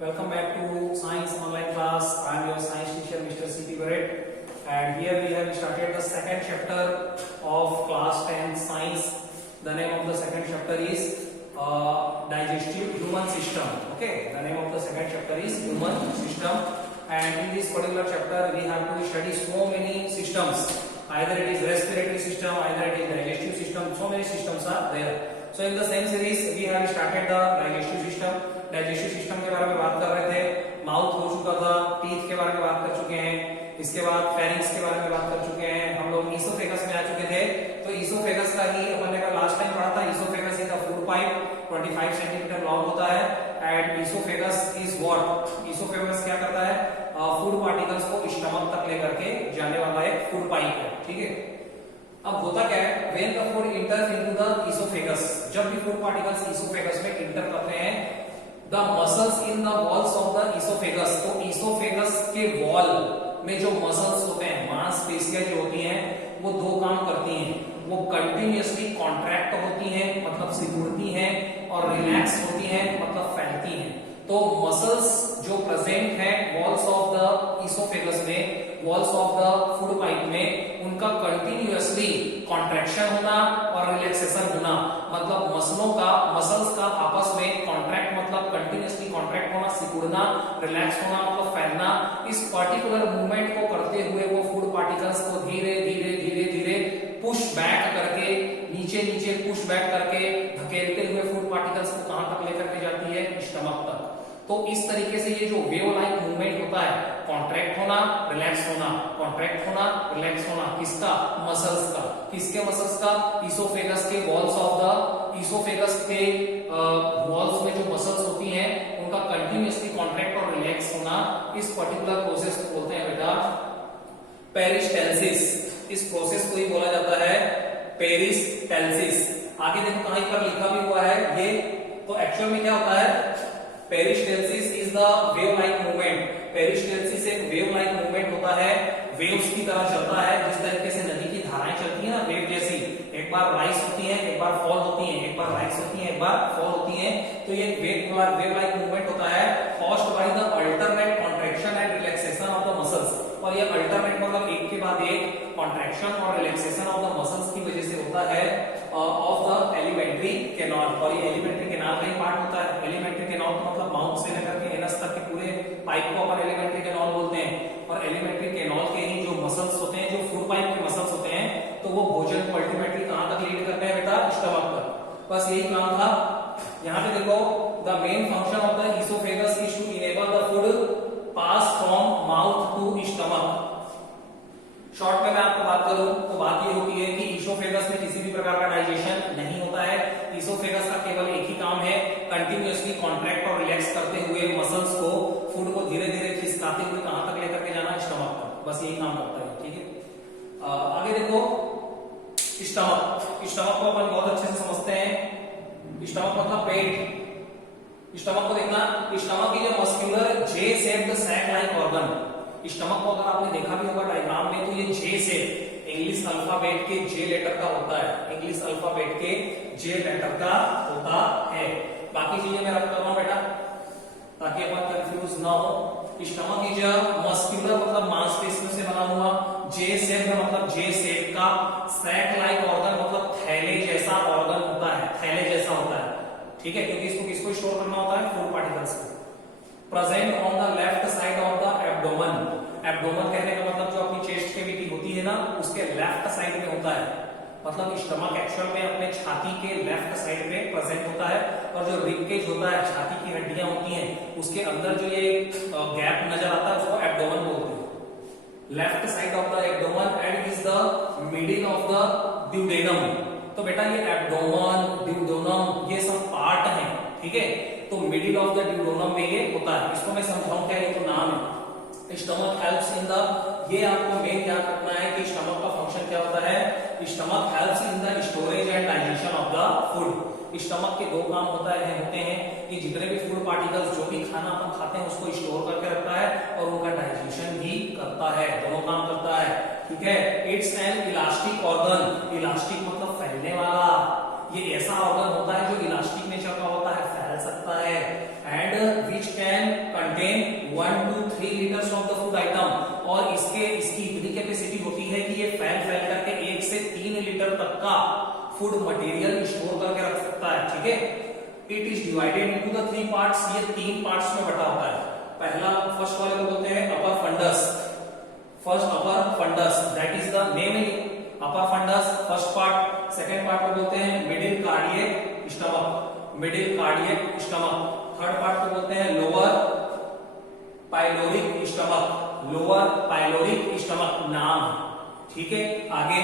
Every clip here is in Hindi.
Welcome back to Science Online Class. I am your science teacher, Mr. C.P. Barrett, and here we have started the second chapter of class 10 Science. The name of the second chapter is Digestive Human System. Okay, the name of the second chapter is Human System, and in this particular chapter we have to study so many systems. Either it is respiratory system, either it is digestive system. So many systems are there. So in the same series we have started the digestive system. Digestive system के बारे में बात कर रहे थे, माउथ हो चुका था, टीथ के बारे में बात कर चुके हैं, इसके बाद फेरिंक्स के बारे में बात कर चुके हैं, हम लोग ईसोफेगस में आ चुके थे। तो ईसोफेगस का ही अपन ने लास्ट टाइम पढ़ा था। Oesophagus is the food pipe 25 centimetre long होता है and oesophagus is what? Oesophagus क्या करता है? फूड पार्टिकल्स को स्टमक तक लेकर के जाने वाला एक फूड पाइप है, ठीक है। अब होता क्या है, when the food इंटर्स into the oesophagus, जब भी फूड पार्टिकल्स ईसोफेगस में इंटर करते हैं, the muscles in the walls of the esophagus, तो esophagus के वॉल में जो मसल्स होते हैं, मांसपेशियां जो होती हैं, वो दो काम करती हैं। वो कंटिन्यूअसली कॉन्ट्रैक्ट होती हैं, मतलब सिकुड़ती हैं, और रिलैक्स होती हैं, मतलब फैलती हैं। तो मसल्स जो प्रेजेंट है वॉल्स ऑफ द इसोफेगस में, walls of the food pipe में, उनका कंटिन्यूअसली कॉन्ट्रैक्शन होना और रिलैक्सेशन होना, मतलब मसल्स का आपस में कॉन्ट्रैक्ट मतलब कंटिन्यूअसली कॉन्ट्रैक्ट होना, सिकुड़ना, रिलैक्स होना मतलब फैलना। इस पर्टिकुलर मूवमेंट को करते हुए वो फूड पार्टिकल्स को धीरे धीरे धीरे धीरे पुश बैक करके, नीचे नीचे पुश बैक करके धकेलते हुए फूड पार्टिकल्स को कहां तक लेकर के जाती है? स्टमक तक। तो इस तरीके से ये जो वेव लाइक मूवमेंट होता है, कॉन्ट्रैक्ट होना, रिलैक्स होना, कॉन्ट्रैक्ट होना, रिलैक्स होना, किसका? मसल्स का। किसके मसल्स का? ईसोफेगस के वॉल्स ऑफ द ईसोफेगस के वॉल्स में जो मसल्स होती हैं, उनका कंटिन्यूअसली कॉन्ट्रैक्ट और रिलैक्स होना, इस पर्टिकुलर प्रोसेस को बोलते हैं बेटा पेरिस्टेल्सिस। इस प्रोसेस को ही बोला जाता है पेरिस्टेल्सिस। आगे देखो कहीं पर लिखा भी हुआ है ये, तो एक्चुअल में क्या होता है? Peristalsis is the wave like movement. Peristalsis एक वेव लाइक मूवमेंट होता है, वेव्स की तरह चलता है, जिस तरीके से नदी की धाराएं चलती है ना, वेव जैसी, एक बार राइज होती है, एक बार फॉल होती है, एक बार राइज होती है, एक बार फॉल होती है। तो ये वेव लाइक मूवमेंट होता है caused by the alternate contraction and relaxation of the muscles. और ये अल्टरनेट मतलब एक के बाद एक कॉन्ट्रैक्शन और रिलैक्सेशन ऑफ द मसल्स की वजह से होता है ऑफ द एलिमेंट्री कैनाल। और ये एलिमेंट्री कैनाल का ही पार्ट होता है। एलिमेंट्री कैनाल मतलब माउथ से लेकर के एनस तक के पूरे पाइप को अपन एलिमेंट्री कैनाल बोलते हैं। और एलिमेंट्री कैनाल के ही जो मसल्स होते हैं, जो फूड पाइप के मसल्स होते हैं, तो वो भोजन को अल्टीमेटली कहां तक लीड करते हैं बेटा? स्टमक तक। बस यही काम था। यहाँ पे देखो, the main function of the oesophagus is to enable the food pass from mouth to stomach. Short में मैं आपको बात करूं तो बात ये होती है कि ईसोफेगस में किसी भी प्रकार का डाइजेशन नहीं होता है। ईसोफेगस का केवल एक ही काम है, कंटिन्यूअसली कॉन्ट्रैक्ट और रिलैक्स करते हुए मसल्स को, फूड को धीरे धीरे खिसकाते हुए कहां तक लेकर के जाना? स्टमक तक। बस यही काम करता है, ठीक है। आगे देखो, स्टमक। स्टमक को अपन बहुत अच्छे से समझते हैं। स्टमक मतलब पेट। स्टमक को देखना, stomach is a muscular J shaped sac like organ. Stomach को अगर आपने देखा भी होगा डायग्राम में, तो ये जे शेप इंग्लिश अल्फाबेट के जे लेटर का होता है। इंग्लिश अल्फाबेट के जे लेटर का होता है। बाकी चीजें मैं रख कर रहा हूं बेटा, ताकि अपन कंफ्यूज ना हो। स्टमक इज अ मस्कुलर मतलब मांसपेशियों से बना हुआ, जे शेप मतलब जे शेप का, सैक लाइक ऑर्गन मतलब थैले जैसा ऑर्गन होता है, थैले जैसा होता है, ठीक है, क्योंकि इसको किसको स्टोर करना होता है? फूड पार्टिकल्स को। Present on the left side of the abdomen. Abdomen कहने का मतलब जो अपनी चेस्ट कैविटी होती है ना, उसके लेफ्ट साइड में होता है। मतलब स्टमक एक्चुअल में अपने छाती के लेफ्ट साइड पे प्रेजेंट होता है, और जो रिब केज होता है, छाती की हड्डियां होती हैं, उसके अंदर जो ये गैप नजर आता है, उसको एब्डोमेन बोलते हैं। Left side of the abdomen and is the middle of the duodenum. तो बेटा ये एब्डोमेन, ड्यूडेनम ये सब पार्ट हैं, ठीक है। तो मिडिल ऑफ द ड्यूडेनम में ये होता है। इसको मैं समझाऊं क्या? ये तो नाम है। स्टमक हेल्प्स इन द, ये आपको मेन याद रखना है कि स्टमक का फंक्शन क्या होता है। Stomach helps in the storage and digestion of the food. Stomach के दो काम होते हैं कि जितने भी फूड पार्टिकल्स, जो भी खाना अपन खाते हैं, उसको स्टोर करके रखता है और उनका डाइजेशन भी करता है, दोनों काम करता है, ठीक है। It's an elastic organ. Elastic मतलब फैलने वाला। ये ऐसा ऑर्गन होता है जो इलास्टिक नेचर का होता है, फैल सकता है, and which can contain 1 to 3 litres of the food item, और इसकी इतनी कैपेसिटी होती है कि ये फैल करके 1 से 3 लीटर तक का फूड मटेरियल स्टोर करके रख सकता है। ठीक है, it is divided into the 3 parts, ये 3 पार्ट्स में बटा होता है। पहला फर्स्ट वाले को बोलते हैं upper fundus, first upper fundus that is the name upper fundus first part. Second part को बोलते हैं middle cardiac stomach, middle cardiac stomach. Third part को बोलते हैं lower pyloric stomach, lower pyloric stomach नाम। ठीक है, आगे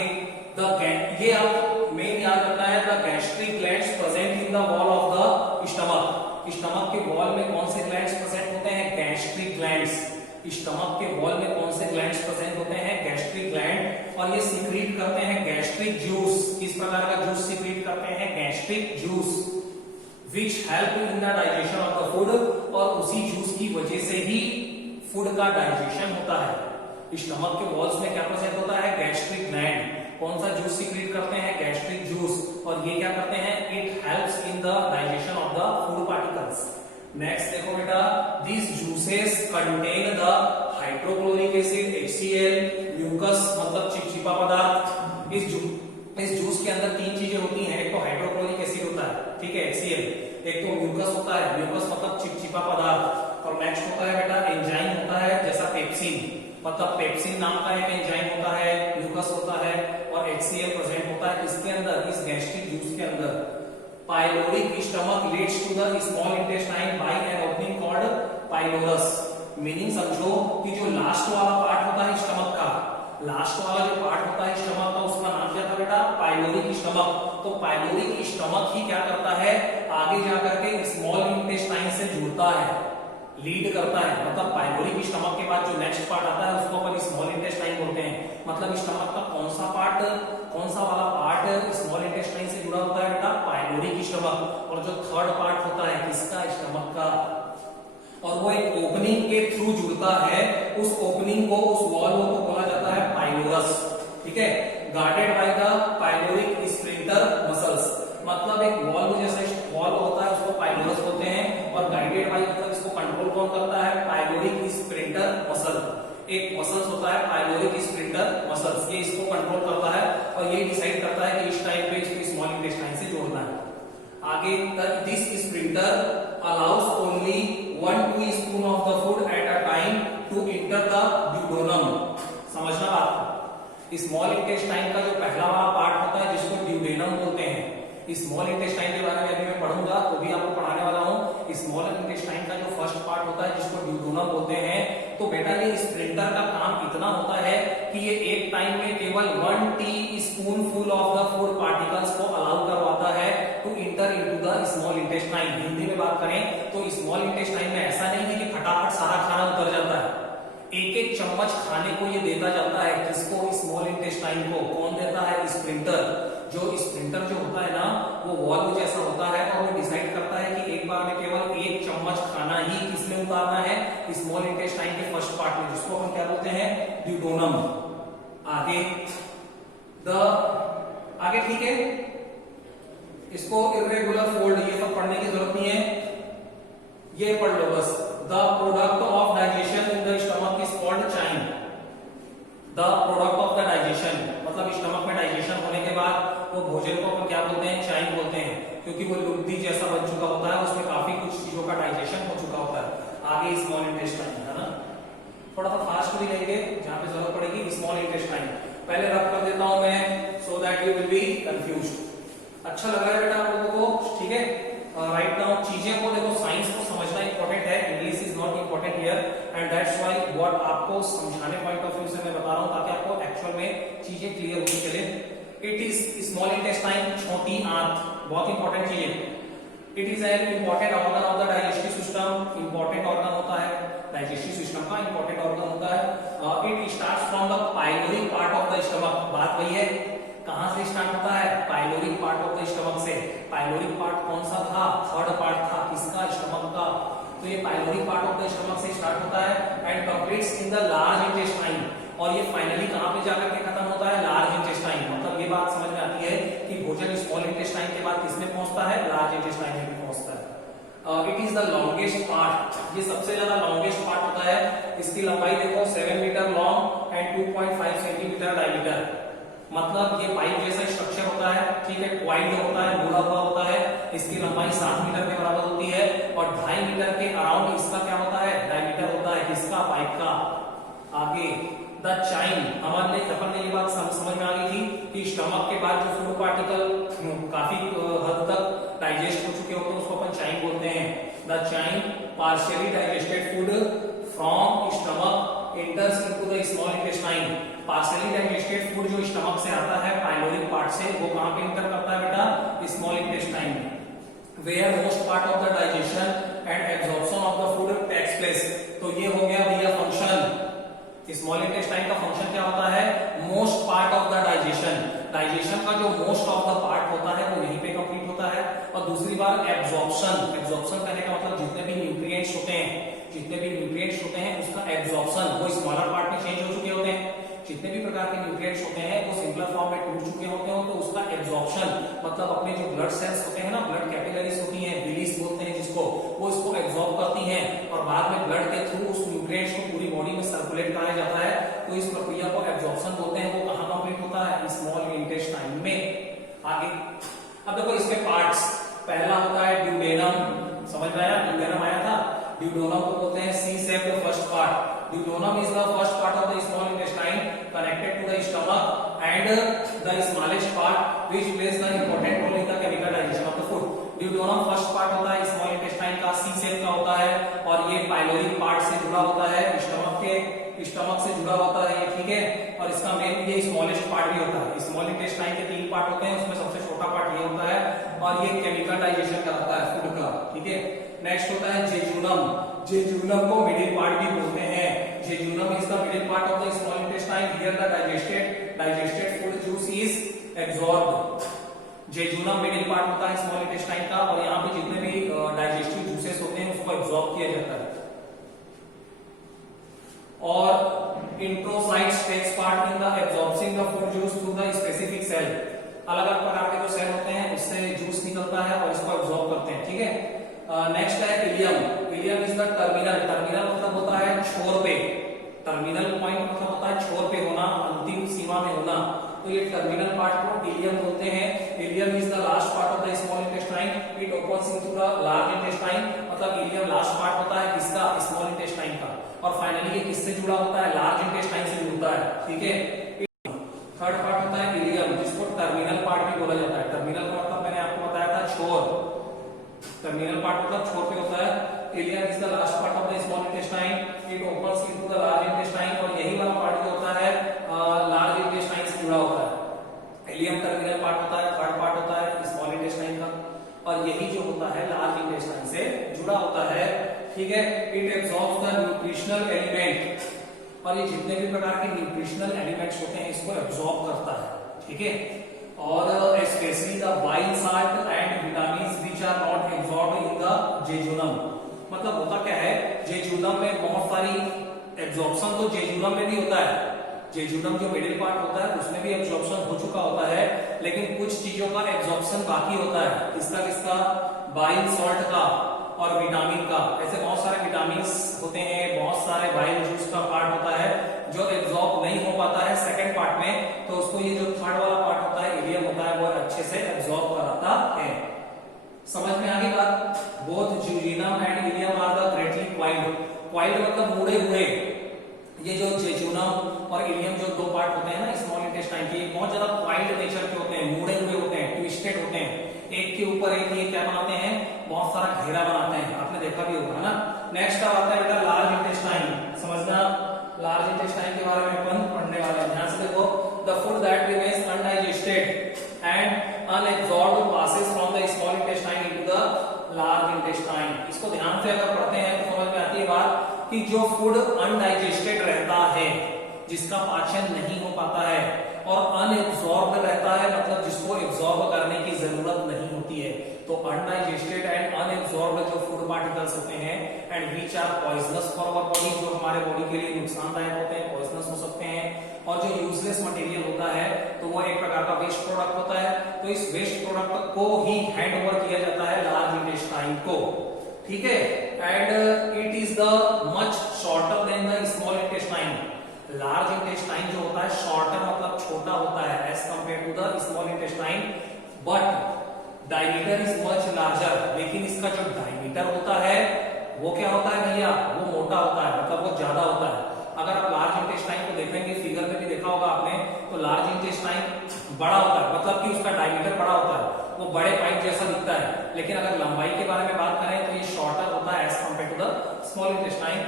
ये आप मेन याद रखना है, the gastric glands present in the wall of the stomach. Stomach के वॉल में कौन से ग्लैंड्स प्रेजेंट होते हैं? Gastric glands. स्टमक के वॉल में कौन से ग्लैंड्स प्रेजेंट होते हैं? गैस्ट्रिक ग्लैंड, और ये सीक्रेट करते हैं गैस्ट्रिक जूस। किस प्रकार का जूस सीक्रेट करते हैं? Gastric juice, which help in the digestion of the food, और उसी जूस की वजह से ही फूड का डाइजेशन होता है। स्टमक के वॉल्स में क्या प्रेजेंट होता है? Gastric gland. कौन सा जूस सीक्रेट करते हैं? गैस्ट्रिक जूस, और ये क्या करते हैं? It helps in the digestion of the food particles. Next देखो बेटा, this juices contain the hydrochloric acid HCl, mucus मतलब चिपचिपा पदार्थ। इस जूस के अंदर 3 चीजें होती हैं, एक तो हाइड्रोक्लोरिक एसिड होता है, ठीक है HCl, एक तो म्यूकस होता है, म्यूकस मतलब चिपचिपा पदार्थ, और नेक्स्ट होता है बेटा एंजाइम होता है, जैसा पेप्सिन, मतलब पेप्सिन नाम का एक एंजाइम होता है, म्यूकस होता है, और HCl प्रेजेंट होता है इसके अंदर, इस गैस्ट्रिक जूस के अंदर। Pyloric stomach leads to the small intestine by an opening called pylorus. Meaning समझो कि जो लास्ट वाला पार्ट होता है स्टमक का, लास्ट वाला जो पार्ट होता है स्टमक का, उसका नाम क्या था बेटा? Pyloric stomach. तो पाइलोरिक स्टमक ही क्या करता है? आगे जाकर के स्मॉल इंटेस्टाइन से जुड़ता है, लीड करता है। मतलब पाइलोरिक स्टमक के बाद जो नेक्स्ट पार्ट आता है उसको अपन स्मॉल इंटेस्टाइन बोलते हैं। मतलब स्टमक का कौन सा पार्ट, कौन सा वाला पार्ट स्मॉल इंटेस्टाइन से जुड़ा होता है बेटा? Pyloric stomach. और जो थर्ड पार्ट होता है किसका? स्टमक का, और वो एक ओपनिंग के थ्रू जुड़ता है। उस ओपनिंग को, उस वॉल को बोला जाता है पाइलोरस। ठीक है, guarded by the pyloric sprinter muscles. मतलब एक वॉल जैसा वॉल होता है उसको पाइलोरस बोलते हैं, और गाइडेड बाय मतलब इसको कंट्रोल कौन करता है? Pyloric sprinter muscle. एक मसल्स होता है पाइलोरिक स्प्रिंटर मसल्स, ये इसको कंट्रोल करता है, और ये डिसाइड करता है कि इस टाइम पे इसको स्मॉल इंटेस्टाइन से जोड़ना है। आगे this sprinter allows only 1 teaspoon of the food at a time to enter the duodenum। समझना बात, स्मॉल इंटेस्टाइन का जो पहला वाला पार्ट होता है जिसको ड्यूडेनम बोलते हैं। स्मॉल इंटेस्टाइन के बारे में अभी मैं पढ़ूंगा, तो भी आपको पढ़ाने वाला हूं। स्मॉल इंटेस्टाइन का जो फर्स्ट पार्ट होता है जिसको ड्यूडेनम बोलते हैं, तो बेटा ये स्प्रिंटर का काम इतना होता है कि ये एक टाइम में केवल 1 teaspoonful of the food particles को अलाउ करवाता है to enter into the small intestine. Hindi में बात करें तो स्मॉल इंटेस्टाइन में ऐसा नहीं है कि फटाफट सारा खाना उतर जाता है, एक एक चम्मच खाने को ये देता जाता है। किसको? स्मॉल इंटेस्टाइन को। कौन देता है? स्प्रिंटर। जो स्प्रिंटर जो होता है ना, वो वॉल्व जैसा होता है, और वो डिसाइड करता है कि एक बार में केवल 1 चम्मच खाना ही किसमें उतारना है? स्मॉल इंटेस्टाइन के फर्स्ट पार्ट में, जिसको हम क्या बोलते हैं? ड्यूडेनम। आगे ठीक है, इसको इर्रेगुलर फोल्ड ये सब पढ़ने की जरूरत नहीं है, ये पढ़ लो बस। The product of digestion in the stomach is called chyme. The product of the digestion मतलब स्टमक में डाइजेशन होने के बाद वो भोजन को अपन क्या बोलते हैं? चाइम बोलते हैं, क्योंकि वो लुब्धि जैसा बन चुका होता है, उसमें काफी कुछ चीजों का डाइजेशन हो चुका होता है। आगे स्मॉल इंटेस्टाइन है ना, थोड़ा सा फास्ट भी लेंगे जहां पे जरूरत पड़ेगी। स्मॉल इंटेस्टाइन पहले रब कर देता हूं मैं, so that you will be confused. अच्छा लग रहा है बेटा आप लोगों को? ठीक है, राइट नाउ चीजें को देखो, साइंस को समझना इंपॉर्टेंट है, English is not important here, and that's why what आपको समझाने पॉइंट ऑफ व्यू से मैं बता रहा हूं, ताकि आपको एक्चुअल में चीजें क्लियर होती चले। इट इज स्मॉल इंटेस्टाइन, छोटी आंत, बहुत इंपॉर्टेंट चीज है। It is an important organ of the digestive system. Important organ होता है डाइजेस्टिव सिस्टम का, इंपॉर्टेंट ऑर्गन होता है। It starts from the pyloric part of the stomach. बात वही है, कहां से स्टार्ट होता है? Pyloric part of the stomach से। पाइलोरिक पार्ट कौन सा था? थर्ड पार्ट था किसका? स्टमक का। तो ये pyloric part of the stomach से स्टार्ट होता है and completes in the large intestine, और ये फाइनली कहां पे जाकर के खत्म होता है? Large intestine. मतलब ये बात समझ में आती है कि भोजन स्मॉल इंटेस्टाइन के बाद किसमें पहुंचता है? लार्ज इंटेस्टाइन में पहुंचता है। It is the longest part, ये सबसे ज्यादा लॉन्गेस्ट पार्ट होता है। इसकी लंबाई देखो 7 metre long and 2.5 centimetre diameter, मतलब ये पाइप जैसा स्ट्रक्चर होता है, ठीक है, क्वाइल्ड होता है, मुड़ा हुआ होता है। इसकी लंबाई 7 मीटर के बराबर होती है और 2.5 मीटर के अराउंड इसका क्या होता है, डायमीटर होता है, इसका पाइप का। आगे द चाइन, अपन ने ये बात समझ में आ गई थी कि स्टमक के बाद जो फूड पार्टिकल काफी हद तक डाइजेस्ट हो चुके होते हैं उसको अपन चाइन बोलते हैं। The chyme partially digested food from stomach enters into the small intestine. Partially digested food जो स्टमक से आता है पाइलोरिक पार्ट से, वो कहां पे एंटर करता है बेटा, स्मॉल इंटेस्टाइन में, where most part of the digestion and absorption of the food takes place. तो ये हो गया भैया फंक्शन। स्मॉल इंटेस्टाइन का फंक्शन क्या होता है, most part of the digestion, digestion का जो मोस्ट ऑफ द पार्ट होता है वो यहीं पे कंप्लीट होता है। और दूसरी बार एब्जॉर्प्शन, एब्जॉर्प्शन कहने का मतलब जितने भी न्यूट्रिएंट्स होते हैं, जितने भी न्यूट्रिएंट्स होते हैं उसका एब्जॉर्प्शन वो स्मॉलर पार्ट में चेंज हो चुके होते हैं। जितने भी प्रकार के न्यूट्रिएंट्स होते हैं वो सिंपलर फॉर्म में टूट चुके होते हैं, तो उसका एब्जॉर्प्शन मतलब अपने जो ब्लड सेल्स होते हैं ना, ब्लड कैपिलरीज होती हैं, विलीज बोलते हैं जिसको, वो इसको एब्जॉर्ब करती हैं और बाद में ब्लड के थ्रू उस न्यूट्रिएंट्स को पूरी बॉडी में सर्कुलेट कराया जाता है। तो इस प्रक्रिया को एब्जॉर्प्शन बोलते हैं। वो कहां कंप्लीट होता है, स्मॉल इंटेस्टाइन में। आगे अब देखो इसके पार्ट्स, पहला होता है ड्यूडेनम, समझ में आया, ड्यूडेनम आया था। ड्यूडेनम को बोलते हैं C shaped first part. Duodenum is the first part of the small intestine connected to the stomach and the smallest part which plays the important role in the chemical digestion of the food. Duodenum first part होता है small intestine का, C shape का होता है और ये पाइलोरिक पार्ट से जुड़ा होता है, स्टमक से जुड़ा होता है ये, ठीक है। और इसका मेन ये स्मॉलेस्ट पार्ट भी होता है। स्मॉल इंटेस्टाइन के 3 पार्ट होते हैं, उसमें सबसे छोटा पार्ट ये होता है और ये केमिकल डाइजेशन कराता है फूड का, ठीक है। नेक्स्ट होता है जेजुनम। जेजुनम को मिडिल पार्ट भी बोलते हैं। Jejunum is the middle part of the small intestine, here the digested food juice is absorbed. Jejunum middle part होता है स्मॉल इंटेस्टाइन का और यहाँ पे जितने भी डाइजेस्टिव जूसेस होते हैं उसको एब्सॉर्ब किया जाता है। और enterocytes takes part in the absorbing the food juice through the specific cell. अलग अलग प्रकार के जो सेल होते हैं उससे जूस निकलता है और इसको एब्सॉर्ब करते हैं, ठीक है। नेक्स्ट है ileum. Ileum is the terminal. Terminal मतलब होता है छोर पे, टर्मिनल पॉइंट मतलब होता है छोर पे होना, अंतिम सीमा में होना। तो ये टर्मिनल पार्ट को इलियम बोलते हैं। Ilium is the last part of the small intestine, it opens into the large intestine. मतलब इलियम लास्ट पार्ट होता है किसका, स्मॉल इंटेस्टाइन का। और फाइनली ये किससे जुड़ा होता है, लार्ज इंटेस्टाइन से जुड़ता है, ठीक है। थर्ड पार्ट होता है इलियम, जिसको टर्मिनल पार्ट भी बोला जाता है। टर्मिनल का मतलब मैंने आपको बताया था छोर, टर्मिनल पार्ट मतलब छोर पे होता है। Ilium is the last part of the small intestine, it opens into the large intestine. और यही वाला पार्ट जो होता है लार्ज इंटेस्टाइन से जुड़ा होता है। इलियम टर्मिनल पार्ट होता है, थर्ड पार्ट होता है स्मॉल इंटेस्टाइन का, और यही जो होता है लार्ज इंटेस्टाइन से जुड़ा होता है, ठीक है। इट एब्सॉर्ब्स द न्यूट्रिशनल एलिमेंट, और ये जितने भी प्रकार के न्यूट्रिशनल एलिमेंट्स होते हैं इसको एब्सॉर्ब करता है, ठीक है। और specially the bile salt and vitamins which are not absorbed in the jejunum. मतलब होता क्या है, जेजुनम में बहुत सारी एब्सॉर्प्शन तो जेजुनम में भी होता है। जेजुनम जो मिडिल पार्ट होता है उसमें भी एब्सॉर्प्शन हो चुका होता है, लेकिन कुछ चीजों का एब्सॉर्प्शन बाकी होता है। किसका, बाइल सॉल्ट का और विटामिन का। ऐसे बहुत सारे विटामिन्स होते हैं, बहुत सारे बाइल जूस का पार्ट होता है जो एब्सॉर्ब नहीं हो पाता है सेकंड पार्ट में, तो उसको ये जो थर्ड वाला पार्ट होता है इलियम होता है वो अच्छे से एब्सॉर्ब कराता है। समझ में आ गई बात। Both jejunum and ileum are the greatly coiled. Coiled मतलब मुड़े हुए। ये जो जेजुनम और इलियम जो 2 पार्ट होते हैं ना स्मॉल इंटेस्टाइन के, बहुत ज्यादा क्वाइल्ड नेचर के होते हैं, मुड़े हुए होते हैं, ट्विस्टेड होते हैं। एक के ऊपर एक ये क्या बनाते हैं, बहुत सारा घेरा बनाते हैं, आपने देखा भी होगा ना। नेक्स्ट अब आता है बेटा लार्ज इंटेस्टाइन। समझना, लार्ज इंटेस्टाइन के बारे में अपन पढ़ने वाले हैं। ध्यान से देखो, the food that remains undigested and unabsorbed passes from the small intestine into the large intestine. इसको ध्यान से अगर पढ़ते हैं तो समझ में आती है बात कि जो फूड अनडाइजेस्टेड रहता है, जिसका पाचन नहीं हो पाता है, और अनएब्सॉर्ब्ड रहता है मतलब जिसको एब्सॉर्ब करने की जरूरत नहीं होती है, तो अनडाइजेस्टेड एंड अनएब्सॉर्ब्ड जो फूड पार्टिकल्स होते हैं and which are poisonous for our body, जो हमारे बॉडी के लिए नुकसानदायक होते हैं, पॉइजनस हो सकते हैं। और जो यूजलेस मटेरियल होता है तो वो एक प्रकार का वेस्ट प्रोडक्ट होता है, तो इस वेस्ट प्रोडक्ट को ही हैंड ओवर किया जाता है लार्ज इंटेस्टाइन को, ठीक है, and it is the much shorter than the small intestine. Large intestine जो होता है शॉर्टर मतलब छोटा होता है as compare to the small intestine, but diameter is much larger. लेकिन इसका जो डायमीटर होता है वो क्या होता है भैया, वो मोटा होता है, मतलब वो ज्यादा होता है। अगर आप लार्ज इंटेस्टाइन को देखेंगे, फिगर में भी देखा होगा आपने, तो लार्ज इंटेस्टाइन बड़ा होता है, मतलब कि उसका डायमीटर बड़ा होता है, वो बड़े पाइप जैसा दिखता है। लेकिन अगर लंबाई के बारे में बात करें तो ये शॉर्टर होता है as compare to the small intestine.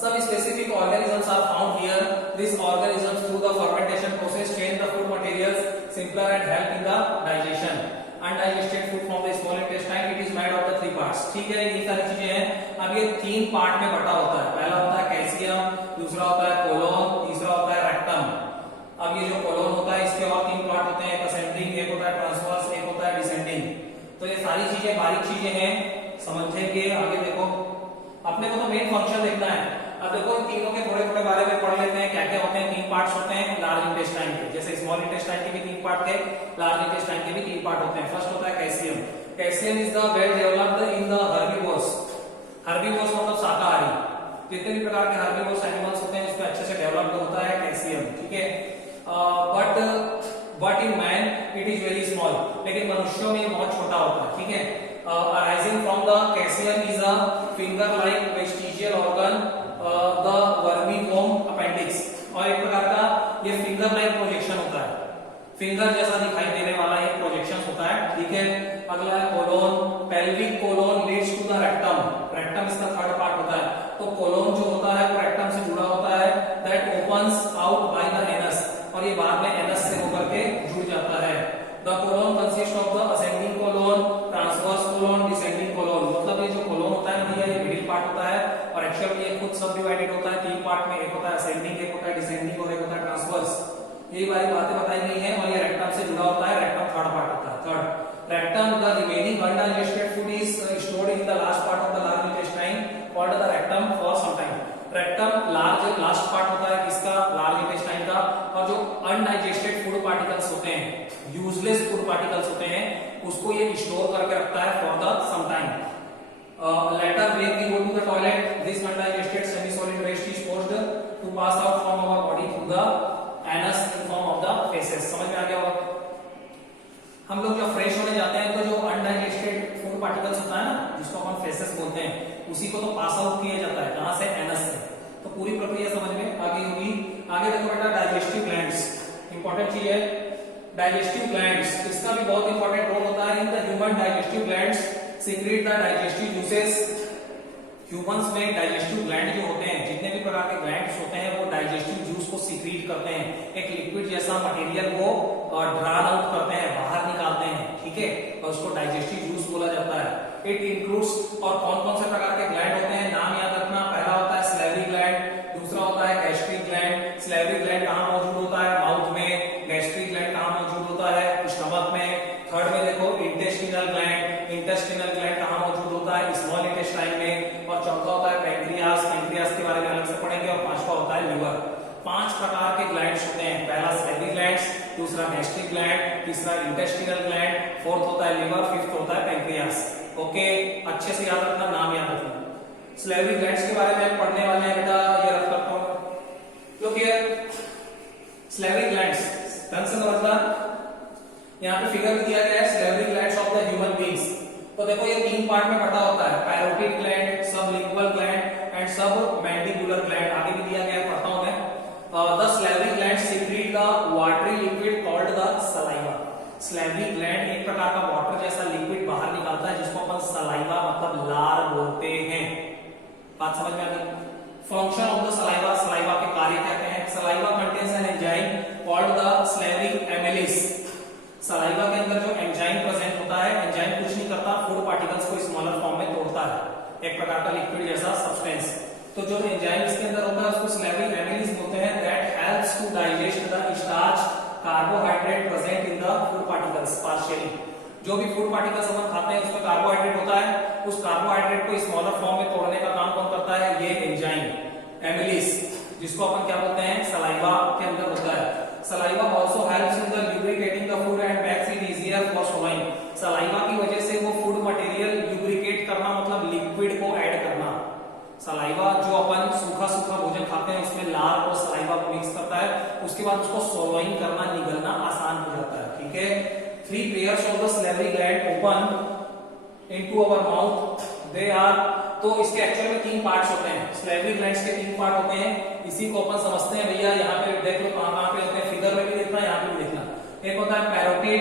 Some specific organisms are found here. These organisms through the fermentation process change the food materials simpler and help in the digestion. Undigested food from the small intestine, it is made of the 3 parts. ठीक है, ये सारी चीजें हैं। अब ये 3 पार्ट में बटा होता है। पहला होता है कैल्शियम, दूसरा होता है कोलोन, तीसरा होता है रेक्टम। अब ये जो कोलोन होता है इसके और 3 पार्ट होते हैं, एक असेंडिंग, एक होता है ट्रांसवर्स, एक होता है डिसेंडिंग। तो ये सारी चीजें बारीक चीजें हैं, समझेंगे आगे। देखो अपने को तो मेन फंक्शन देखना है। अब देखो इन तीनों के थोड़े थोड़े बारे में पढ़ लेते हैं, क्या क्या होते हैं। 3 पार्ट्स होते हैं लार्ज इंटेस्टाइन के, जैसे स्मॉल इंटेस्टाइन के भी 3 पार्ट थे, लार्ज इंटेस्टाइन के भी 3 पार्ट होते हैं। फर्स्ट होता है calcium. Calcium is the well developed in the herbivores. Herbivores मतलब शाकाहारी, जितने भी प्रकार के हर्बीवोर्स एनिमल्स होते हैं उसमें अच्छे से डेवलप्ड होता है कैल्शियम, ठीक है। But in man it is very small, लेकिन मनुष्यों में बहुत छोटा होता है, ठीक है। Arising from the calcium is a finger-like vestigial organ, the vermicomb appendix। और एक प्रकार का ये फिंगर-like प्रोजेक्शन होता है, फिंगर जैसा दिखाई देने वाला एक प्रोजेक्शन होता है, ठीक है। अगला है colon. Pelvic colon leads to the rectum. Rectum इसका थर्ड पार्ट होता है। तो कोलोन जो होता है वो रेक्टम से जुड़ा होता है, that opens out by the anus, और ये बाद में एनस से होकर के जुड़ जाता है। The colon consist of the ascending colon, transverse colon, descending colon. मतलब ये जो कोलोन होता है भैया ये मिडिल पार्ट होता है, और एक्चुअली ये खुद सब डिवाइडेड होता है 3 पार्ट में। एक होता है असेंडिंग, एक होता है डिसेंडिंग और एक होता है ट्रांसवर्स। यही वाली बातें बताई गई हैं, और ये रेक्टम से जुड़ा होता है। रेक्टम थर्ड पार्ट होता है। Third rectum, the remaining undigested food is stored in the last part of the large intestine called the rectum for some time. Rectum last part होता है किसका, लार्ज इंटेस्टाइन का। और जो अनडाइजेस्टेड फूड पार्टिकल्स होते हैं, यूजलेस फूड पार्टिकल्स होते हैं, उसको ये स्टोर करके रखता है for the some time. Later when we go to the toilet, this undigested semi solid waste is forced to pass out from our body through the anus in form of the faeces. समझ में आ गया होगा। हम लोग जब फ्रेश होने जाते हैं तो जो अनडाइजेस्टेड फूड पार्टिकल्स होता है ना, जिसको अपन फेसेस बोलते हैं, उसी को तो पास आउट किया जाता है। कहां से, एनस से। तो पूरी प्रक्रिया समझ में आ गई होगी। आगे देखो बेटा डाइजेस्टिव ग्लैंड्स, इंपॉर्टेंट चीज है डाइजेस्टिव ग्लैंड्स। इसका भी बहुत इंपॉर्टेंट रोल होता है। In the human digestive glands secret the digestive juices. Humans में डाइजेस्टिव ग्लैंड जो होते हैं, जितने भी प्रकार के ग्लैंड्स होते हैं, वो डाइजेस्टिव जूस को सीक्रेट करते हैं। एक लिक्विड जैसा मटेरियल को ड्रान आउट करते हैं, बाहर निकालते हैं, ठीक है, और उसको डाइजेस्टिव जूस बोला जाता है। इट इंक्लूड्स, और कौन कौन से प्रकार के ग्लैंड होते हैं, नाम याद रखना। पहला होता है स्लेवरी ग्लैंड, दूसरा होता है गैस्ट्रिक ग्लैंड। स्लेवरी ग्लैंड कहां मौजूद होता है, माउथ में। गैस्ट्रिक ग्लैंड कहां मौजूद होता है, स्टमक में। थर्ड में देखो इंटेस्टिनल ग्लैंड। इंटेस्टिनल ग्लैंड कहां मौजूद होता है, स्मॉल इंटेस्टाइन में। और चौथा होता है पैंक्रियास। पैंक्रियास के बारे में अलग से पढ़ेंगे। और पांचवा होता है लिवर। 5 प्रकार के ग्लैंड्स होते हैं। पहला स्लेवरी ग्लैंड्स, दूसरा गैस्ट्रिक ग्लैंड, तीसरा इंटेस्टिनल ग्लैंड, फोर्थ होता है लिवर, फिफ्थ होता है पैंक्रियास। ओके, अच्छे से याद रखना, नाम याद रखना। स्लेवरी ग्लैंड्स के बारे में पढ़ने वाले हैं बेटा, ये रख करता हूं। लुक हियर, स्लेवरी ग्लैंड्स ढंग से समझना। यहाँ पे फिगर में दिया गया है slavery glands of the human beings. तो देखो ये 3 पार्ट में बटा होता है, parotid gland, sublingual gland and सब मैंडिबुलर ग्लैंड। आगे भी दिया गया है, पढ़ता हूं मैं। The salivary gland secret the watery liquid called the saliva. Salivary gland एक प्रकार का वाटर जैसा लिक्विड बाहर निकालता है, जिसको अपन सलाइवा मतलब लार बोलते हैं। बात समझ में आ गई। Function of the saliva, saliva के कार्य क्या क्या हैं। Saliva contains an enzyme called the salivary amylase. Saliva के अंदर जो एंजाइम प्रेजेंट होता है, एंजाइम कुछ नहीं करता, फूड पार्टिकल्स को स्मॉलर फॉर्म में तोड़ता है, एक प्रकार का लिक्विड जैसा सब्सटेंस। तो जो एंजाइम इसके अंदर होता है उसको स्लेवरिक एमिलेज बोलते हैं। That helps to digest the starch, carbohydrate present in the food particles partially. जो भी फूड पार्टिकल्स अपन खाते हैं उसमें कार्बोहाइड्रेट होता है, उस कार्बोहाइड्रेट को स्मॉलर फॉर्म में तोड़ने का काम कौन करता है, ये एंजाइम एमिलेज, जिसको अपन क्या बोलते हैं, सलाइवा के अंदर होता है। Saliva also helps in the lubricating the food and makes it easier for swallowing। Saliva की वजह से वो फूड मटेरियल लुब्रिकेट करना सलाइवा जो अपन सूखा सूखा भोजन खाते हैं उसमें लार और सलाइवा को मिक्स करता है, उसके बाद उसको स्वॉलोइंग करना, निगलना आसान हो जाता है। ठीक है, 3 pairs of the salivary gland open into our mouth, they are, तो इसके एक्चुअल में 3 पार्ट्स होते हैं, salivary glands के 3 पार्ट होते हैं, इसी को अपन समझते हैं भैया। यहाँ पे देख लो कहाँ पे होते हैं, फिगर में भी देखना, यहाँ पे भी देखना। एक होता है पैरोटिड,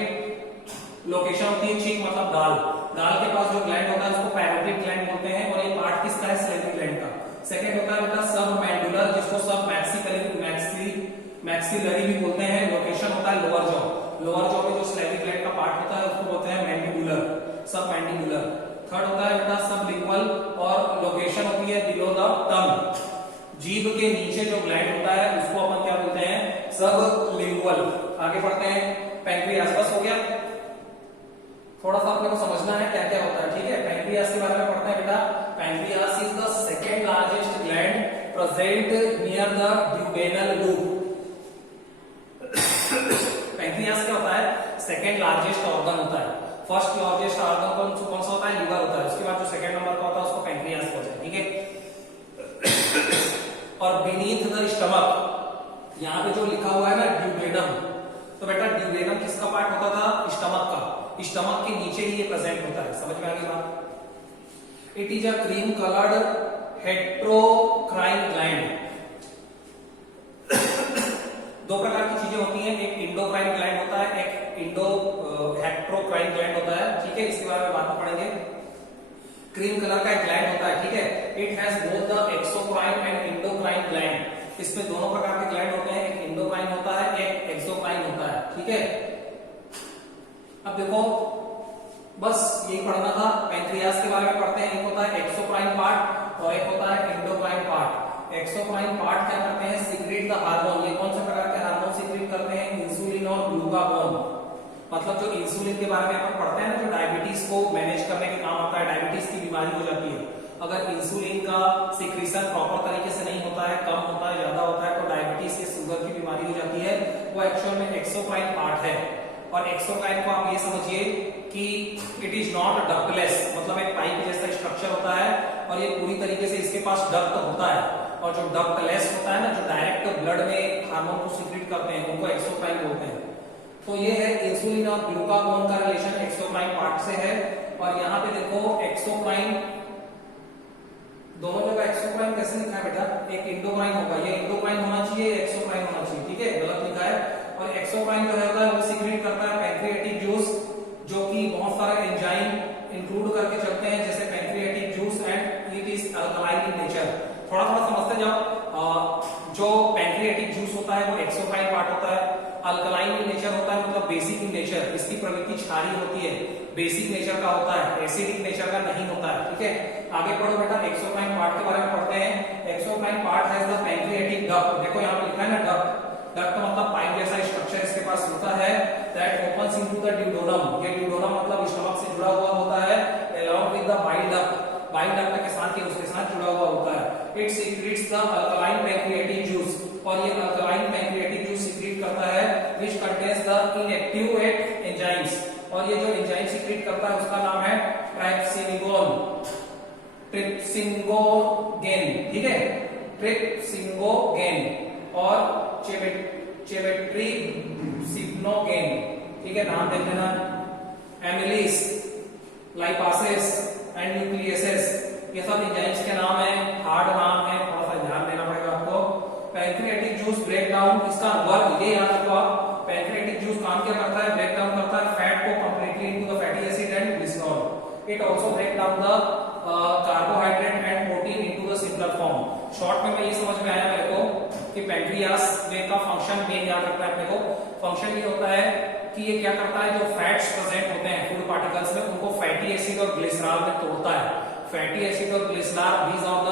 लोकेशन होती है चीक मतलब गाल, गाल के पास जो ग्लैंड होता है उसको पैरोटिड ग्लैंड बोलते हैं, और ये पार्ट किसका है, सैलिवरी ग्लैंड का। सेकंड होता है बेटा सब मैंडुलर, जिसको सब मैक्सिलरी भी बोलते हैं, लोकेशन होता है लोअर जॉ, लोअर जॉ में जो सैलिवरी ग्लैंड का पार्ट होता है उसको बोलते हैं मैंडिबुलर, सब मैंडिबुलर। थर्ड होता है बेटा सब लिंगुअल, और लोकेशन होती है बिलो द टंग, जीभ के नीचे जो ग्लैंड होता है उसको अपन क्या बोलते हैं, सब लिंगुअल। आगे बढ़ते हैं, पैंक्रियास, बस हो गया, थोड़ा सा अपने को समझना है क्या क्या होता है। ठीक है, पैंक्रियास के बारे में पढ़ते हैं बेटा। Pancreas is the second largest gland present near the duodenal loop. Pancreas क्या होता है, सेकंड लार्जेस्ट ऑर्गन होता है। फर्स्ट लार्जेस्ट ऑर्गन कौन सा होता है, लिवर होता है, उसके बाद जो सेकंड नंबर का होता है उसको पैंक्रियास बोलते हैं। ठीक है, और बीनीथ द स्टमक, यहाँ पे जो लिखा हुआ है ना ड्यूडेनम, तो बेटा ड्यूडेनम किसका पार्ट होता था, स्टमक का, स्टमक के नीचे ही ये प्रेजेंट होता है। समझ में आ गई बात। It is a cream coloured heterocrine gland. दो प्रकार की चीजें होती हैं, एक इंडोक्राइन ग्लैंड होता है, एक हेट्रोक्राइन ग्लैंड होता है। ठीक है, इसके बारे में बाद में पढ़ेंगे। क्रीम कलर का एक ग्लैंड होता है। ठीक है, it has both the exocrine and endocrine gland. इसमें दोनों प्रकार के ग्लैंड होते हैं, एक इंडोक्राइन होता है, एक एक्सोक्राइन होता है। ठीक है, अब देखो बस यही पढ़ना था। पैंक्रियास के बारे में पढ़ते हैं, एक होता है एक्सोक्राइन पार्ट और एक होता है इंडोक्राइन पार्ट। एक्सोक्राइन पार्ट क्या करते हैं, सीक्रेट द हार्मोन। ये कौन से प्रकार के हार्मोन सीक्रेट करते हैं, इंसुलिन और ग्लूकागोन। मतलब जो इंसुलिन के बारे में अपन पढ़ते हैं ना, जो डायबिटीज को मैनेज करने के काम आता है, डायबिटीज की बीमारी हो जाती है, अगर इंसुलिन का सिक्रीशन प्रॉपर तरीके से नहीं होता है, कम होता है, ज्यादा होता है, तो डायबिटीज या शुगर की बीमारी हो जाती है। वो एक्चुअल में एक्सोक्राइन पार्ट है। और एक्सोक्राइन को आप ये समझिए कि इट इज नॉट डक्टलेस, मतलब एक पाइप जैसा स्ट्रक्चर होता है, और ये पूरी तरीके से इसके पास डक्ट होता है। और जो डक्टलेस होता है ना, जो डायरेक्ट ब्लड में हार्मोन को सीक्रेट करते हैं, उनको एक्सोक्राइन बोलते हैं। तो ये है इंसुलिन और ग्लूकागोन का रिलेशन एक्सोक्राइन पार्ट से है। और यहाँ पे देखो एक्सोक्राइन, दोनों जगह एक्सोक्राइन कैसे लिखा है बेटा, एक इंडोक्राइन होगा, ये इंडोक्राइन होना चाहिए, एक्सोक्राइन होना चाहिए। ठीक है, गलत लिखा है। और एक्सोक्राइन जो होता है वो सीक्रेट करता है पैंक्रियाटिक जूस, जो कि बहुत सारे एंजाइम इंक्लूड करके चलते हैं, जैसे pancreatic juice, and it is alkaline in nature. थोड़ा थोड़ा समझते जाओ। जो पैंक्रियाटिक जूस होता है वो एक्सोक्राइन पार्ट होता है, अल्कलाइन इन नेचर होता है, मतलब बेसिक इन नेचर, इसकी प्रवृत्ति क्षारीय होती है, बेसिक नेचर का होता है, एसिडिक नेचर का नहीं होता है। ठीक है, आगे पढ़ो बेटा। एक्सोक्राइन पार्ट के बारे में पढ़ते हैं। Exocrine part has the pancreatic duct. देखो यहाँ पे लिखा है ना डक्ट, डक्ट मतलब पाइप जैसा स्ट्रक्चर इसके पास होता है, that opens into the duodenum. ये ड्यूडोनम मतलब स्टमक से जुड़ा हुआ होता है, along with the bile duct, bile duct के साथ उसके साथ जुड़ा हुआ होता है। It secrets the alkaline pancreatic juice, और ये अल्कलाइन पैंक्रियाटिक जूस सीक्रेट करता है which contains the inactivate enzymes. और ये जो एंजाइम सीक्रेट करता है उसका नाम है ट्रिप्सिंगोगेन। ठीक है, ट्रिप्सिंगोगेन और चेमेट्री सिग्नोगेन। ठीक है, नाम देख लेना। एमिलीज, लाइपासेस एंड न्यूक्लियसेस, ये सब एंजाइम्स के नाम है, हार्ड नाम है, थोड़ा सा ध्यान देना पड़ेगा आपको। पैंक्रियाटिक जूस ब्रेक डाउन, इसका वर्क ये याद रखो आप। पैंक्रियाटिक जूस काम क्या करता है, ब्रेक डाउन करता है फैट को completely into the fatty acid and glycerol. It also break down the carbohydrate and protein into the simpler form. Short में ये समझ में आया मेरे को कि पैंक्रियास में का फंक्शन मेन याद रखना है अपने को। फंक्शन ये होता है कि ये क्या करता है, जो फैट्स प्रेजेंट होते हैं फूड पार्टिकल्स में, उनको फैटी एसिड और ग्लिसरॉल में तोड़ता है। फैटी एसिड और ग्लिसरॉल, दीज आर द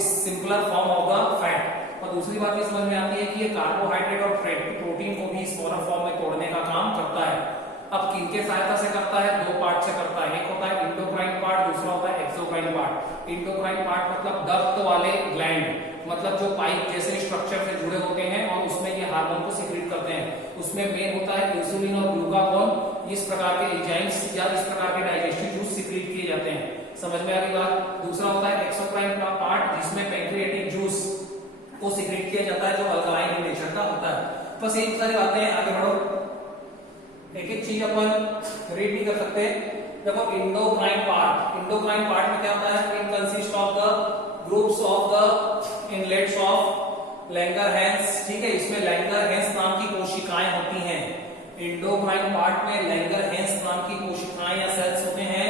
इस simpler form of the fat. और दूसरी बात ये समझ में आती है कि ये कार्बोहाइड्रेट और प्रोटीन को भी स्मॉलर फॉर्म में तोड़ने का काम करता है। अब किनके सहायता से करता है, दो पार्ट से करता है, एक होता है इंडोक्राइन पार्ट, दूसरा होता है एक्सोक्राइन पार्ट। इंडोक्राइन पार्ट मतलब डक्ट वाले ग्लैंड, मतलब जो पाइप जैसे स्ट्रक्चर से जुड़े होते हैं और उसमें ये हार्मोन को सीक्रेट करते हैं। उसमें मेन होता है इंसुलिन और ग्लूकागोन, इस प्रकार के एंजाइम्स या इस प्रकार के डाइजेस्टिव जूस सीक्रेट किए जाते हैं। समझ में आ गई बात। दूसरा होता है एक्सोक्राइन का पार्ट जिसमें पैंक्रियाटिक जूस को सीक्रेट किया जाता है जो अल्कलाइन इन नेचर का होता है। बस यही सारी बातें हैं, आगे बढ़ो। एक एक चीज अपन रीड नहीं कर सकते। देखो इंडोक्राइन पार्ट में क्या होता है, it consist of the groups of the inlets of Langerhans, ठीक है, इसमें लैंगरहैंस नाम की कोशिकाएं होती हैं। इंडोक्राइन पार्ट में लैंगरहैंस नाम की कोशिकाएं या सेल्स होते हैं।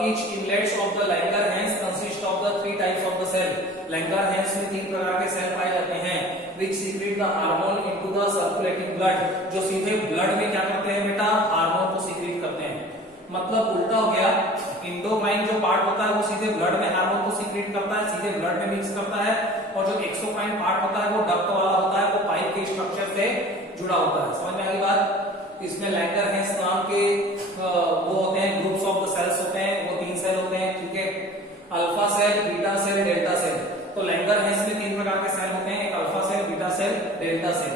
each inlets of the Langerhans consist of the three types of the cell. Langerhans में तीन प्रकार के सेल पाए जाते हैं which secrete the hormone into the circulating blood, जो सीधे ब्लड में क्या करते हैं बेटा, हार्मोन को सीक्रेट करते हैं। मतलब उल्टा हो गया, इंडोक्राइन जो पार्ट होता है वो सीधे ब्लड में हार्मोन को सीक्रेट करता है, सीधे ब्लड में मिक्स करता है, और जो एक्सोक्राइन पार्ट होता है वो डक्ट वाला होता है, वो पाइप के स्ट्रक्चर से जुड़ा होता है। समझ में आ गई बात। इसमें लैंगरहैंस नाम के वो होते हैं, ग्रुप्स ऑफ द सेल्स होते हैं, वो तीन सेल होते हैं, ठीक है, alpha cell, beta cell, delta cell. तो लैंगरहैंस में तीन प्रकार के सेल होते हैं, एक alpha cell, beta cell, delta cell.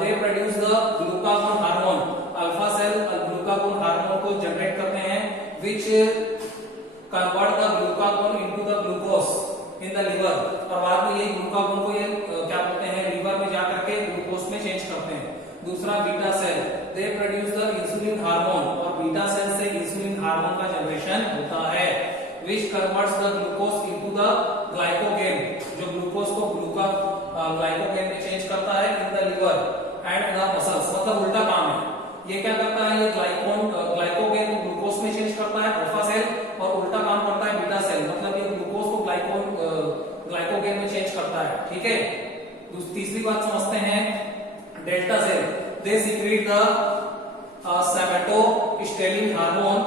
They produce the glucagon hormone. Alpha cell glucagon hormone को जनरेट करते हैं which convert the glucagon into the glucose in the liver, और बाद में ये ग्लूकागोन को ये क्या बोलते हैं, लिवर में जाकर के ग्लूकोज में चेंज करते हैं। दूसरा beta cell, they produce the insulin hormone, और बीटा सेल से इंसुलिन हार्मोन का जनरेशन होता है which converts the glucose into the glycogen, जो ग्लूकोज को ग्लाइकोगेन में चेंज करता है in the liver and the muscles. मतलब उल्टा काम है, ये क्या करता है, ये ग्लाइकोगेन को ग्लूकोज में चेंज करता है अल्फा सेल, और उल्टा काम करता है बीटा सेल, मतलब ये ग्लूकोज को ग्लाइकोगेन में चेंज करता है, ठीक है। तीसरी बात समझते हैं, delta cell, they secrete the somatostatin hormone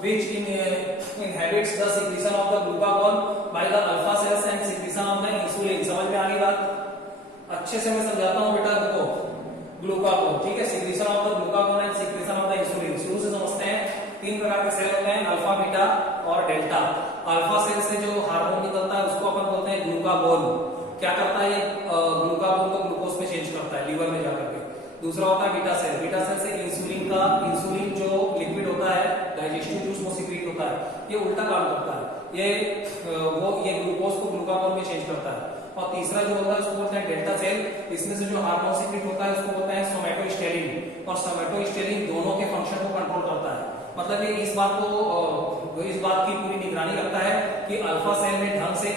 which inhibits the secretion of the glucagon by the alpha cells and secretion of the insulin। समझ में आ गई बात। अच्छे से मैं समझाता हूँ बेटा, देखो ग्लूकागोन, ठीक है, secretion of the glucagon and secretion of the insulin शुरू से समझते हैं। तीन प्रकार के सेल होते हैं, अल्फा, बीटा और डेल्टा। अल्फा सेल से जो हार्मोन निकलता है उसको अपन बोलते हैं ग्लूकागोन। क्या करता है ये, ग्लूकागोन को ग्लूकोज में चेंज करता है लिवर में जाकर के। दूसरा होता है बीटा सेल, बीटा सेल से इंसुलिन जो लिक्विड होता है, डाइजेस्टिव जूस वो सीक्रेट होता है, ये उल्टा काम करता है, ये ग्लूकोज को ग्लूकागोन में चेंज करता है। और तीसरा जो होता है उसको बोलते हैं डेल्टा सेल, इसमें से जो हार्मोन सीक्रेट होता है उसको बोलते हैं सोमेटोस्टेलिन, और सोमेटोस्टेलिन दोनों के फंक्शन को कंट्रोल करता है। मतलब ये इस बात की पूरी निगरानी रखता है कि अल्फा सेल ने ढंग से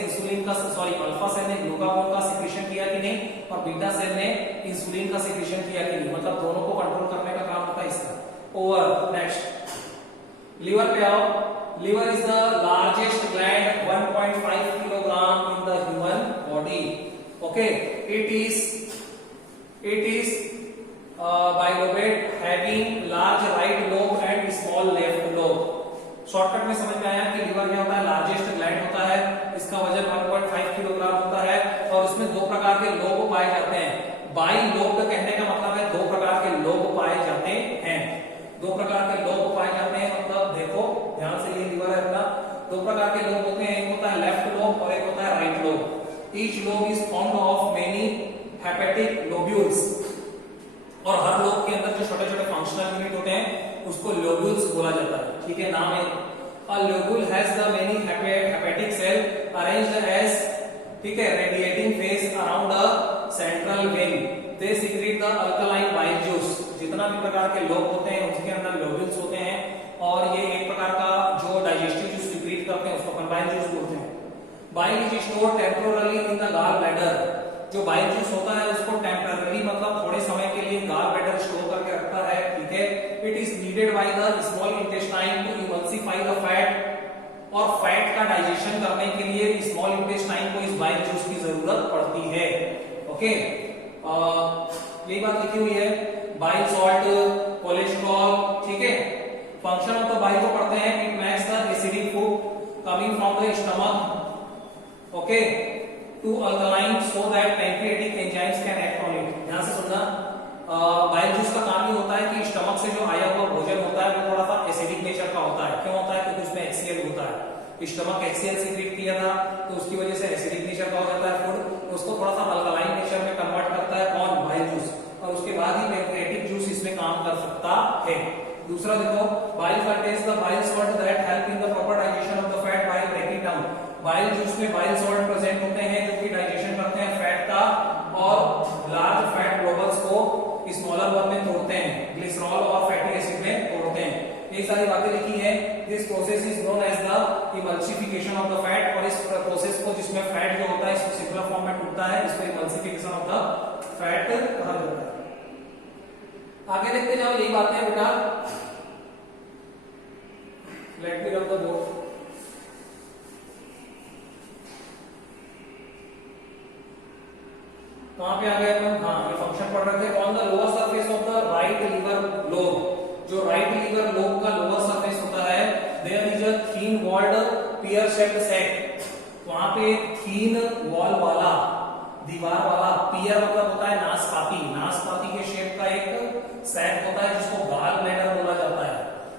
अल्फा सेल ने ग्लूकागोन का सीक्रेशन किया कि नहीं, और बीटा सेल ने इंसुलिन का सीक्रेशन किया कि नहीं, मतलब दोनों को कंट्रोल करने का काम होता है इसका। ओवर नेक्स्ट, लिवर पे आओ। Liver is the largest gland, 1.5 kilogram in the human body. Okay, it is bilobated, having large right lobe and small left lobe। Shortcut में समझ में आया कि लिवर क्या होता है, लार्जेस्ट ग्लैंड होता है, इसका वजन 1.5 किलोग्राम होता है, और इसमें दो प्रकार के लोब पाए जाते हैं। बाइलोब्ड कहने का मतलब है दो प्रकार के लोब पाए जाते हैं, दो प्रकार के लोब पाए जाते हैं, मतलब देखो ध्यान से, ये लिवर है अपना, दो प्रकार के लोब होते हैं, एक होता है लेफ्ट लोब और एक होता है right lobe. Each lobe is formed of many hepatic lobules, और हर लोब के अंदर जो छोटे छोटे फंक्शनल यूनिट होते हैं उसको लोब्यूल्स बोला जाता है, ठीक है, नाम है। A lobule has the many hepatic cell arranged as, ठीक है, radiating face around a central vein. They secrete the alkaline bile juice. जितना भी प्रकार के लोब होते हैं उसके अंदर लोब्यूल्स होते हैं, और ये एक प्रकार का जो डाइजेस्टिव जूस सीक्रेट करते हैं उसको अपन बाइल जूस बोलते हैं। Bile is stored temporally in the gall bladder. जो बाइल जूस होता है उसको टेम्पररी मतलब थोड़े समय के लिए गॉल ब्लैडर स्टोर करके रखता है, ठीक है। It is needed by the small intestine to emulsify the fat, और फैट का डाइजेशन करने के लिए स्मॉल इंटेस्टाइन को इस बाइल जूस की जरूरत पड़ती है। ओके, यही बात लिखी हुई है, बाइल सॉल्ट, कोलेस्ट्रॉल, ठीक है। फंक्शन ऑफ द बाइल को पढ़ते हैं, it makes the acidic food coming from the stomach, okay, to alkaline so that pancreatic enzymes can act on it. ध्यान से सुनना, बाइल जूस का काम ये होता है कि स्टमक से जो आया हुआ भोजन होता है वो थोड़ा सा एसिडिक नेचर का होता है। क्यों होता है? क्योंकि उसमें HCl होता है। स्टमक HCl सीक्रेट किया था तो उसकी वजह से एसिडिक नेचर का हो जाता है फूड, उसको थोड़ा सा अल्कलाइन नेचर में कन्वर्ट करता है कौन? बाइल जूस, और उसके बाद ही पैंक्रियाटिक जूस इसमें काम कर सकता है। दूसरा देखो, bile contains the bile salt that help in the proper digestion of the fat by breaking down. Bile juice में बाइल सॉल्ट प्रेजेंट होते हैं जो कि डाइजेशन करते हैं फैट का और लार्ज फैट ग्लोबल्स को स्मॉलर वन में तोड़ते हैं, ग्लिसरॉल और फैटी एसिड में तोड़ते हैं। ये सारी बातें लिखी है। This process is known as the emulsification of the fat, और इस प्रोसेस को जिसमें फैट जो होता है इसको सिंपलर फॉर्म में टूटता है, इसको इमल्सिफिकेशन ऑफ द फैट कहा जाता है। आगे देखते जाओ, यही बातें हैं बेटा। लेट मी रब द बोर्ड। कहां पे आ गए अपन? हाँ, ये फंक्शन पढ़ रहे थे। On the lower surface of the right liver lobe, जो राइट लीवर लोब का लोअर सरफेस होता है, there is a thin walled pear shaped sac. वहां पे थीन वॉल वाला, दीवार वाला, पियर मतलब होता है नाशपाती, नाशपाती के शेप का एक सैक होता है जिसको गाल ब्लैडर बोला जाता है।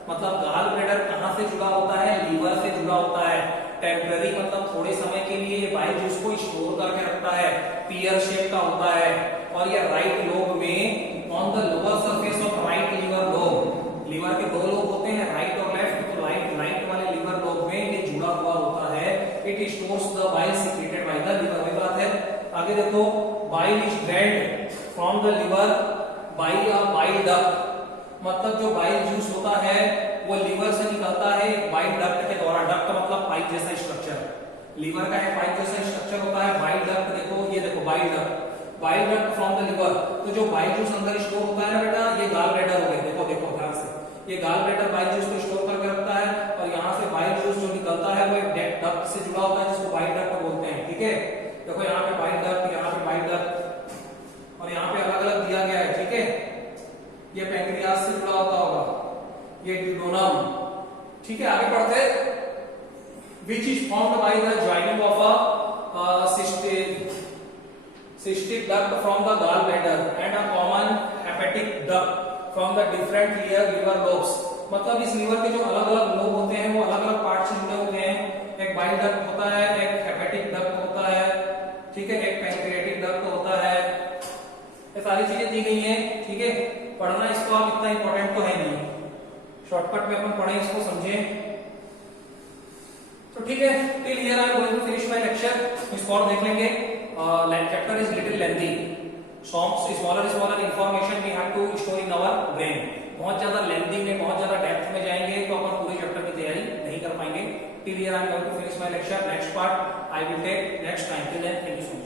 मतलब गाल ब्लैडर कहां से जुड़ा होता है? लीवर से जुड़ा होता है। टेम्पररी मतलब थोड़े समय के लिए बाइल जूस को स्टोर करके रखता है, पियर शेप का होता है। और ये राइट लोब में on the lower surface of right liver lobe, liver के दो लोब होते हैं, राइट और लेफ्ट, तो राइट वाले लीवर लोब में ये जुड़ा हुआ होता है। It stores the bile secreted by the liver. वही बात है। आगे देखो, bile is drained from the liver by a bile duct. मतलब जो बाइल जूस होता है वो लीवर से निकलता है बाइल डक्ट के द्वारा। डक्ट मतलब पाइप जैसा स्ट्रक्चर, लीवर का एक पाइप जैसा स्ट्रक्चर होता है बाइल डक्ट। देखो, ये देखो bile duct from the liver. तो जो बाइल जूस अंदर स्टोर होता है ना बेटा, ये गाल ब्लैडर हो गए। देखो देखो ध्यान से, ये गाल ब्लैडर बाइल जूस को स्टोर करके रखता है, और यहाँ से बाइल जूस जो निकलता है वो एक डक्ट से जुड़ा होता है जिसको बाइल डक्ट बोलते हैं। ठीक है, देखो यहाँ पे बाइल डक्ट, यहाँ पे बाइल डक्ट, और यहाँ पे अलग अलग दिया गया है। ठीक है, ये पैंक्रियास से जुड़ा होता होगा, ये ड्यूडेनम। ठीक है, आगे बढ़ते। Which is formed by the joining of a cystic duct from the gallbladder and a common hepatic duct from the different liver lobes। मतलब इस लीवर के जो अलग अलग लोब होते हैं वो अलग अलग पार्ट से जुड़े होते हैं। एक बाइल डक्ट होता है, एक हेपेटिक डक्ट होता है, ठीक है, एक पैंक्रियाटिक डक्ट होता है। ये सारी चीजें दी गई हैं। ठीक है, पढ़ना इसको आप इतना इंपॉर्टेंट तो है नहीं, शॉर्टकट में अपन पढ़े, इसको समझें तो ठीक है। Till here I am going to finish my lecture. इसको और देख लेंगे। Chapter is little lengthy, smaller information we have to store in our brain. बहुत ज्यादा लेंथी में, बहुत ज्यादा डेप्थ में जाएंगे तो अपन पूरे चैप्टर की तैयारी नहीं कर पाएंगे। Till here I am going to finish my lecture. Next part I will take next time. Till then, thank you so much.